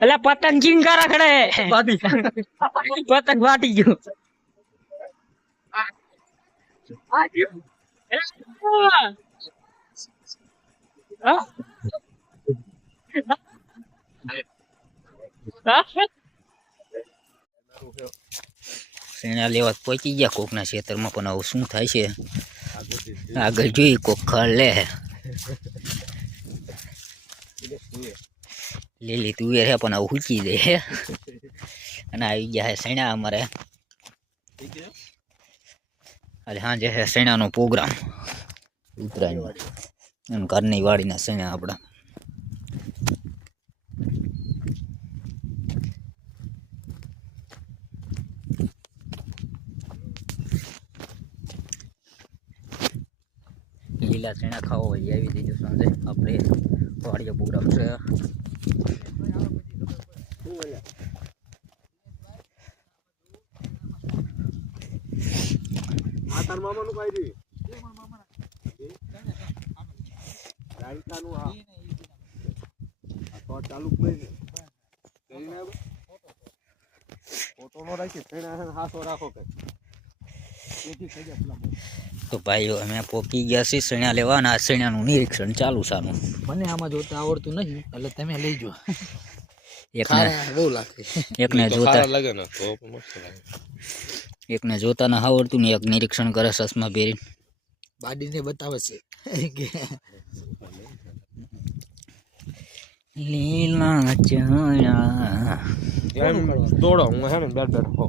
એટલે પતંગ ચિંગારા ખડે પતંગ વાટી ગયું. સેના લેવા પહોંચી ગયા કોકના ખેતરમાં, પણ આવું શું થાય છે આગળ જોઈ. કોક ખડ લે લીલી તુવેર છે પણ આવું હુચી દે અને આવી ગયા છે સેણા અમારે. એટલે સાંજે છે સેણાનો પ્રોગ્રામ ઉત્તરાયણ ઘરની વાડીના સેણા આપણા. લીલા ચણા ખાવા હોય આવી દેજો સાંજે. આપણે વાડીયો પ્રોગ્રામ છે. મામાનું કઈ દી રાઈતાનું હા તો ચાલુ કરીને ફોટો નો રાખી તેના હાસો રાખો કે તો ભાઈઓ અમે પોકી ગયા છીએ સણ્યા લેવાના. સણ્યાનું નિરીક્ષણ ચાલુ સાનું. મને આમાં જોતા આવડતું નથી એટલે તમે લઈ જો. એકને જોતા ના આવડતું ને એક નિરીક્ષણ કરે ચશ્મા પહેરી બાડીને બતાવે છે કે લીલા ચણા દોડો હું હે ને બેઠો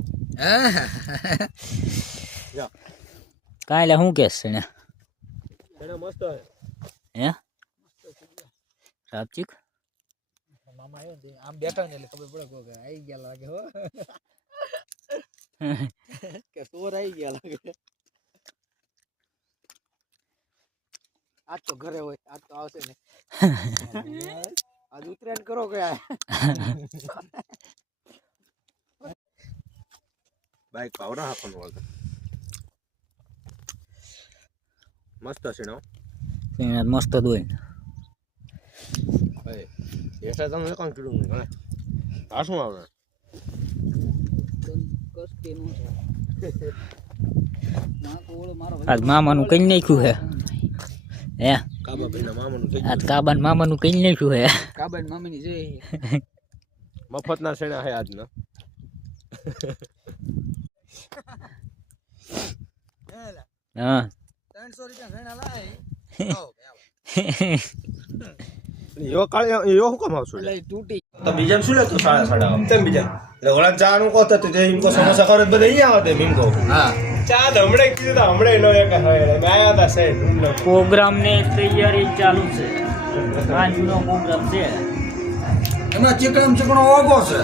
કાલે શું કે છે ને મસ્ત હે સાપચીક મામા આવ્યો ને આમ બેઠા ને એટલે ખબર પડે કે આવી ગયા લાગે હો કે ચોર આવી ગયા લાગે. આજ તો ઘરે હોય, આજ તો આવશે ને આજ ઉત્તરાયણ કરો કે બાઈક પાવરા હાપન વાળતો મસ્ત છે નો મસ્ત દોઈ એસા તમે કોણ કીધું મને આ શું આવે આજ મામાનું કઈ નાખ્યું હે હે કાબાભાઈના મામાનું આજ કાબાન મામાનું કઈ નાખ્યું હે. કાબાન મામીની જોઈ મફતના સેણા હે આજના. હા 300 રૂપિયા સેણા લાય યો કાળે યો હુકમ આવશું એટલે તૂટી તો બીજામ શું લેતું સાડા તેમ બીજા એટલે ઓલા ચા નું કહો તો તે ઇમકો સમોસા કરે બધે અહીંયા આવે તેમ ઇમકો હા ચા તો હમણે કીધું તો હમણે નો એક મે આયા હતા સાહેબ પ્રોગ્રામ ની તૈયારી ચાલુ છે. આજનો પ્રોગ્રામ છે એમાં ચીકણો ઓગો છે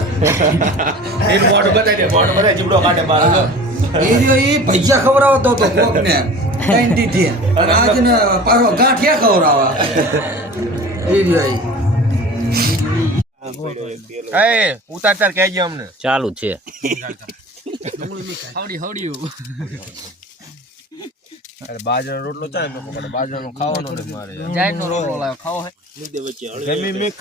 એનો બોર્ડ બતાઈ દે બોર્ડ બતાઈ જીબડો કાઢે બહાર એ ભૈયા ખવડાવતો હતો કોકને 90 થી અને આજને પાછો ગાંઠિયા ખવડાવા એ ઉતાર કહેજો અમને ચાલુ છે. હવડી અરે બાજરાનો રોટલો ચાય તો બાજરાનો ખાવાનો ને મારે જાયનો રોટલો લાવ ખાવો હે ગમી મિક્સ